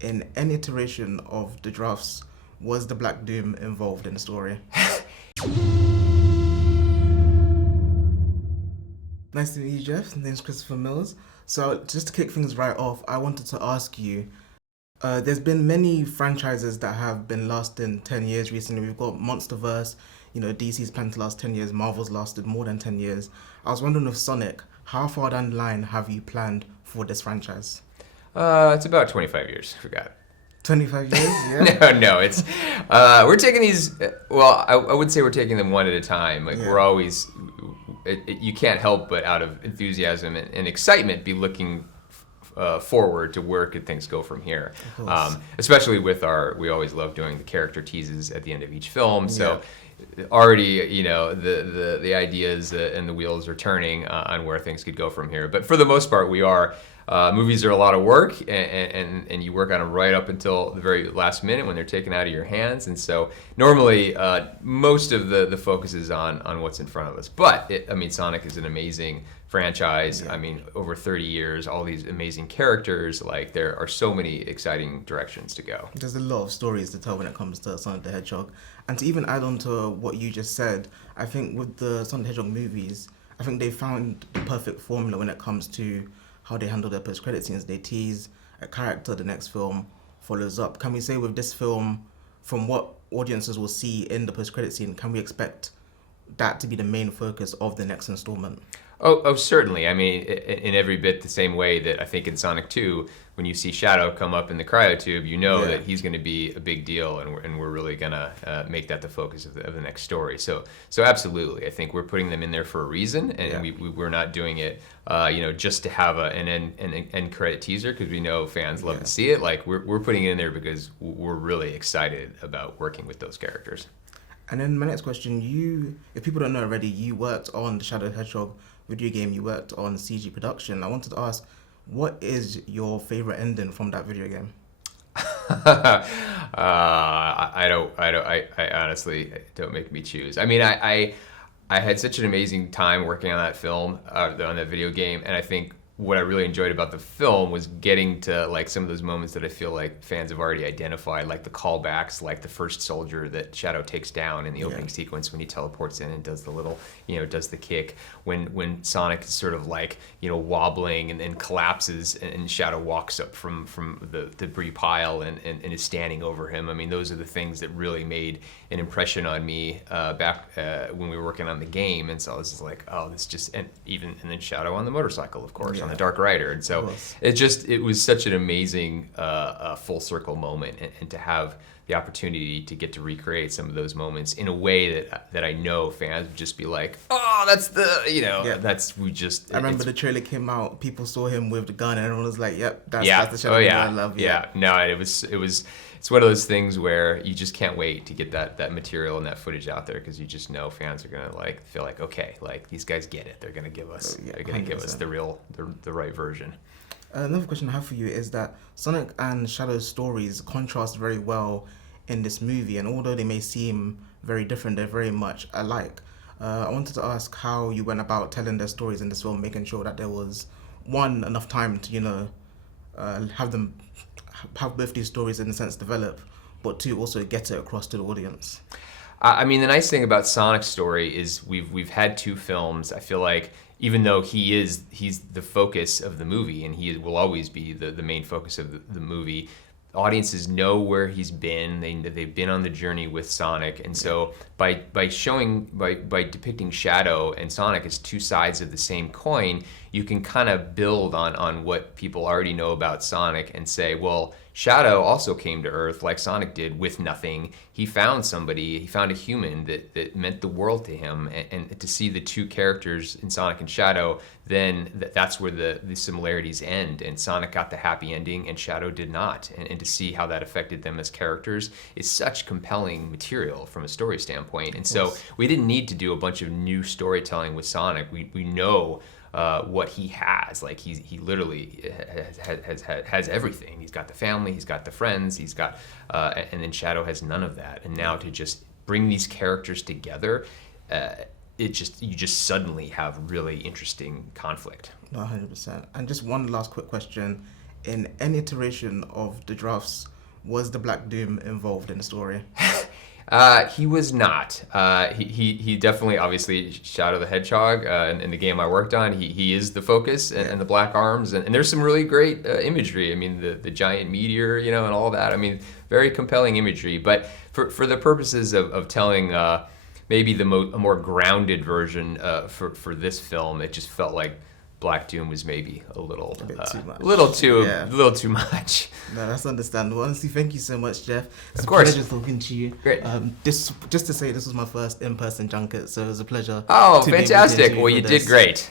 in any iteration of the drafts, was the Black Doom involved in the story? Nice to meet you, Jeff. My name's Christopher Mills. So, just to kick things right off, I wanted to ask you, there's been many franchises that have been lasting 10 years recently. We've got Monsterverse, DC's planned to last 10 years, Marvel's lasted more than 10 years. I was wondering with Sonic, how far down the line have you planned for this franchise? It's about 25 years. Forgot. 25 years, yeah? No. It's we're taking these. Well, I would say we're taking them one at a time. Like we're always. You can't help but out of enthusiasm and excitement be looking forward to where could things go from here. Especially with we always love doing the character teases at the end of each film. So. Already, the ideas and the wheels are turning on where things could go from here. But for the most part, we are. Movies are a lot of work, and you work on them right up until the very last minute when they're taken out of your hands. And so normally, most of the focus is on what's in front of us. But, Sonic is an amazing franchise. Yeah. Over 30 years, all these amazing characters. Like, there are so many exciting directions to go. There's a lot of stories to tell when it comes to Sonic the Hedgehog. And to even add on to what you just said, I think with the Sonic the Hedgehog movies, I think they found the perfect formula when it comes to how they handle their post-credit scenes. They tease a character, the next film follows up. Can we say with this film, from what audiences will see in the post-credit scene, can we expect that to be the main focus of the next installment? Oh, certainly. In every bit the same way that I think in Sonic 2, when you see Shadow come up in the cryotube, that he's going to be a big deal, and we're really going to make that the focus of the next story. So absolutely, I think we're putting them in there for a reason, and we're not doing it, just to have an end credit teaser because we know fans love to see it. Like we're putting it in there because we're really excited about working with those characters. And then my next question, if people don't know already, you worked on the Shadow the Hedgehog video game, you worked on CG production. I wanted to ask, what is your favorite ending from that video game? I honestly, don't make me choose. I had such an amazing time working on that film, on that video game, and I think what I really enjoyed about the film was getting to like some of those moments that I feel like fans have already identified, like the callbacks, like the first soldier that Shadow takes down in the opening sequence when he teleports in and does the little, does the kick. When Sonic is sort of like, wobbling and then collapses and Shadow walks up from the debris pile and is standing over him. Those are the things that really made an impression on me back when we were working on the game. And so I was just like, oh, this just, and then Shadow on the motorcycle, of course, on the Dark Rider. And so it was such an amazing full circle moment, and to have the opportunity to get to recreate some of those moments in a way that I know fans would just be like, oh, that's I remember the trailer came out, people saw him with the gun, and everyone was like, yep, that's the Shadow I love. No, it's one of those things where you just can't wait to get that material and that footage out there, because you just know fans are gonna feel like, okay, like these guys get it. They're gonna give us the right version. Another question I have for you is that Sonic and Shadow's stories contrast very well in this movie, and although they may seem very different, they're very much alike. I wanted to ask how you went about telling their stories in this film, making sure that there was, one, enough time to, have both these stories in a sense develop, but two, also get it across to the audience. The nice thing about Sonic's story is we've had two films. I feel like even though he's the focus of the movie, and he will always be the main focus of the movie, audiences know where he's been. They've been on the journey with Sonic, and so by depicting Shadow and Sonic as two sides of the same coin, you can kind of build on what people already know about Sonic and say, well, Shadow also came to Earth like Sonic did with nothing. He found somebody, he found a human that meant the world to him. And to see the two characters in Sonic and Shadow, then that's where the similarities end. And Sonic got the happy ending and Shadow did not. And to see how that affected them as characters is such compelling material from a story standpoint. And so we didn't need to do a bunch of new storytelling with Sonic. We know what he has. Like he literally has everything. He's got the family, he's got the friends, he's got, and then Shadow has none of that. And now to just bring these characters together, you just suddenly have really interesting conflict. 100%. And just one last quick question. in any iteration of the drafts, was the Black Doom involved in the story? He was not. He definitely, obviously, Shadow the Hedgehog in the game I worked on. He is the focus, and the black arms, and there's some really great imagery. I mean, the giant meteor, and all that. I mean, very compelling imagery. But for the purposes of telling maybe a more grounded version for this film, it just felt like Black Doom was maybe a little bit too much. little too much. No, that's understandable. Honestly, thank you so much, Jeff. It's Of course. a pleasure talking to you. Great. Just to say, this was my first in-person junket, so it was a pleasure. Oh, to be able to fantastic. interview Well, you for did this. great.